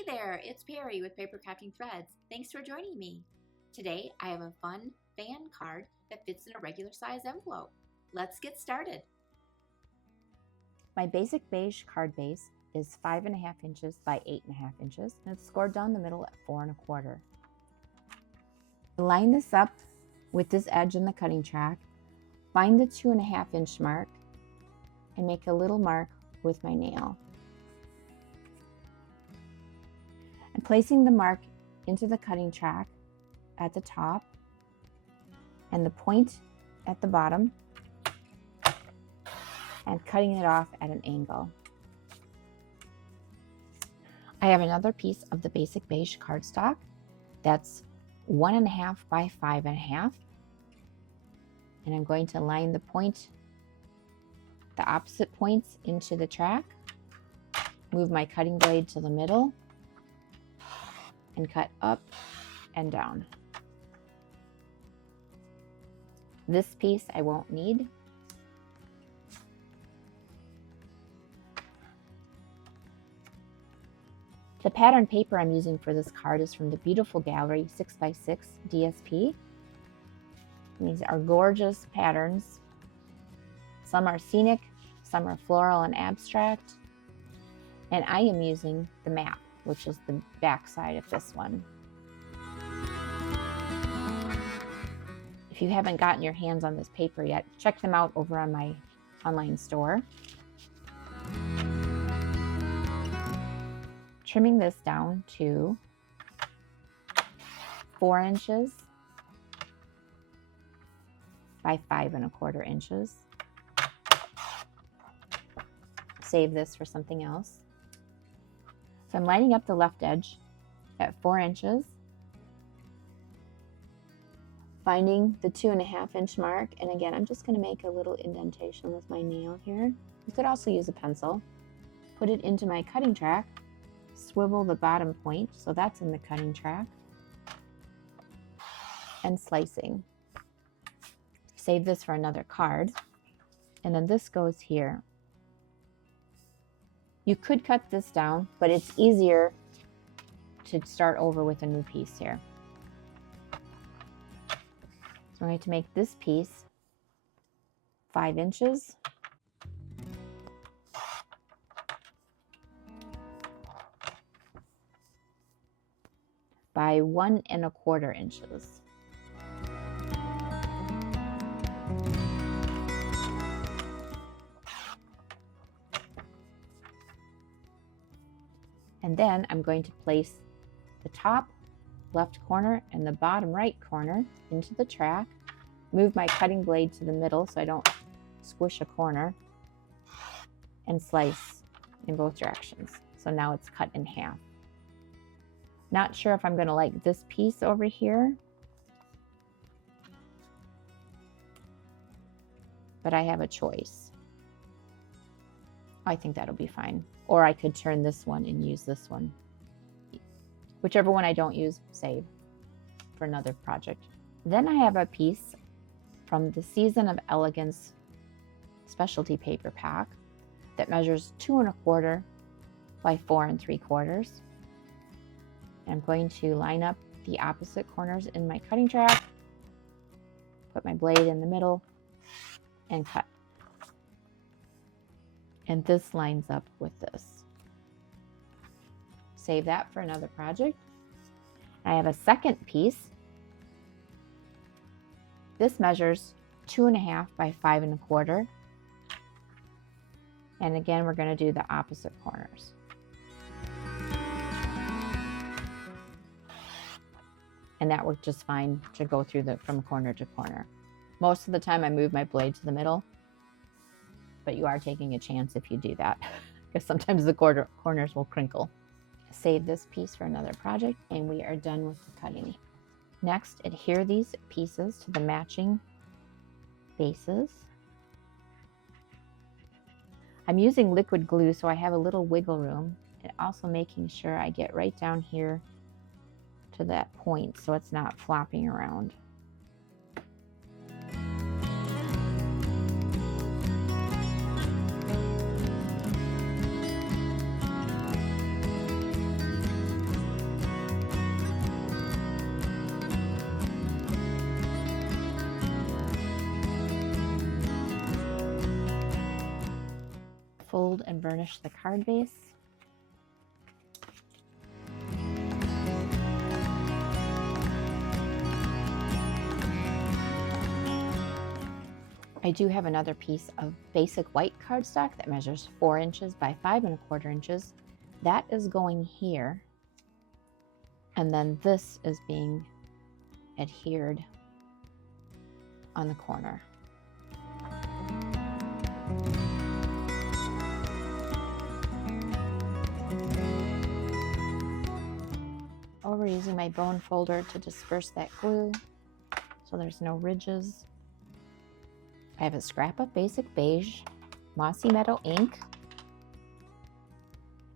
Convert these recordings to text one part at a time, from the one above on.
Hey there, it's Perry with PapercraftingThreads. Thanks for joining me. Today I have a fun fan card that fits in a regular size envelope. Let's get started. My basic beige card base is 5.5 inches by 8.5 inches, and it's scored down the middle at 4.25. Line this up with this edge in the cutting track, find the 2.5 inch mark, and make a little mark with my nail. I'm placing the mark into the cutting track at the top and the point at the bottom and cutting it off at an angle. I have another piece of the basic beige cardstock that's 1.5 by 5.5, and I'm going to line the opposite points into the track, move my cutting blade to the middle, and cut up and down. This piece I won't need. The pattern paper I'm using for this card is from the Beautiful Gallery 6x6 DSP. These are gorgeous patterns. Some are scenic, some are floral and abstract, and I am using the map, which is the back side of this one. If you haven't gotten your hands on this paper yet, check them out over on my online store. Trimming this down to 4 inches by 5.25 inches. Save this for something else. So I'm lining up the left edge at 4 inches, finding the 2.5 inch mark, and again I'm just going to make a little indentation with my nail here. You could also use a pencil. Put it into my cutting track, swivel the bottom point, so that's in the cutting track, and slicing. Save this for another card, and then this goes here. You could cut this down, but it's easier to start over with a new piece here. So I'm going to make this piece 5 inches by 1.25 inches. And then I'm going to place the top left corner and the bottom right corner into the track, move my cutting blade to the middle so I don't squish a corner, and slice in both directions. So now it's cut in half. Not sure if I'm going to like this piece over here, but I have a choice. I think that'll be fine. Or I could turn this one and use this one. Whichever one I don't use, save for another project. Then I have a piece from the Season of Elegance specialty paper pack that measures 2.25 by 4.75. I'm going to line up the opposite corners in my cutting track, put my blade in the middle, and cut. And this lines up with this. Save that for another project. I have a second piece. This measures 2.5 by 5.25. And again, we're going to do the opposite corners. And that worked just fine to go through from corner to corner. Most of the time I move my blade to the middle, but you are taking a chance if you do that, because sometimes the corners will crinkle. Save this piece for another project, and we are done with the cutting. Next, adhere these pieces to the matching bases. I'm using liquid glue, so I have a little wiggle room, and also making sure I get right down here to that point so it's not flopping around. fold and burnish the card base. I do have another piece of basic white cardstock that measures 4 inches by 5 1/4 inches. That is going here. And then this is being adhered on the corner. Or we're using my bone folder to disperse that glue so there's no ridges. I have a scrap of basic beige, mossy meadow ink,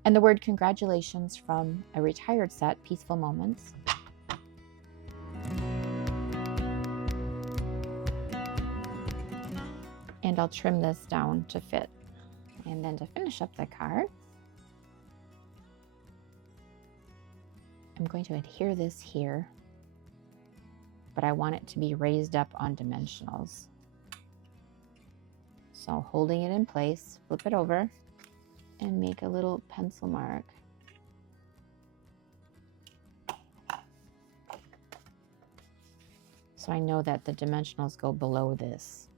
and the word congratulations from a retired set, Peaceful Moments. And I'll trim this down to fit. And then to finish up the card, I'm going to adhere this here, but I want it to be raised up on dimensionals. So holding it in place, flip it over, and make a little pencil mark. So I know that the dimensionals go below this.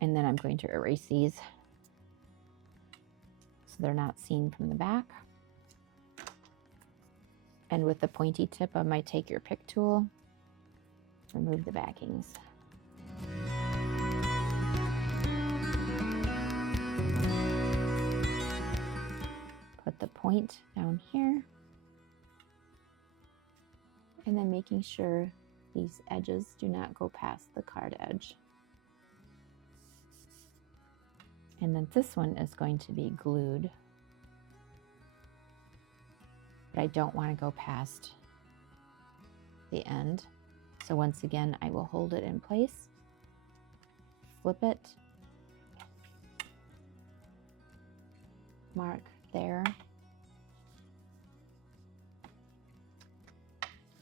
And then I'm going to erase these so they're not seen from the back. And with the pointy tip of my Take Your Pick tool, remove the backings. Put the point down here. And then making sure these edges do not go past the card edge. And then this one is going to be glued. But I don't want to go past the end. So once again, I will hold it in place, flip it, mark there,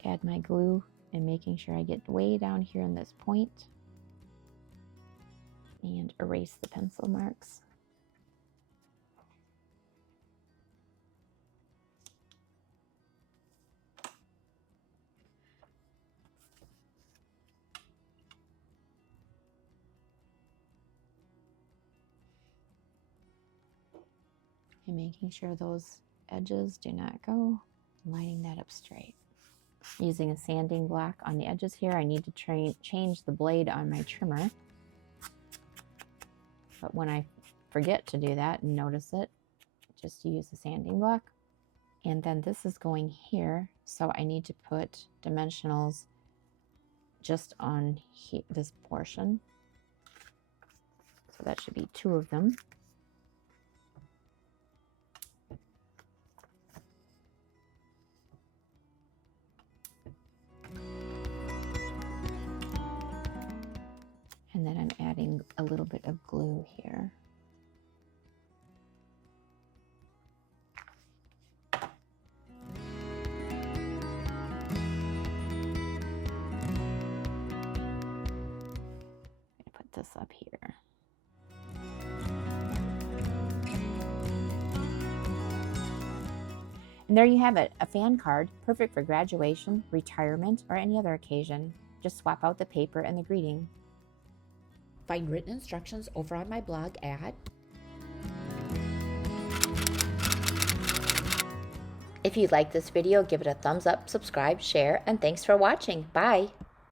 add my glue and making sure I get way down here in this point, and erase the pencil marks. And making sure those edges do not go, lining that up straight. Using a sanding block on the edges here, I need to change the blade on my trimmer. But when I forget to do that and notice it, just use a sanding block. And then this is going here, so I need to put dimensionals just on this portion. So that should be 2 of them. And then I'm adding a little bit of glue here. Put this up here. And there you have it, a fan card, perfect for graduation, retirement, or any other occasion. Just swap out the paper and the greeting. Find written instructions over on my blog at... If you like this video, give it a thumbs up, subscribe, share, and thanks for watching. Bye!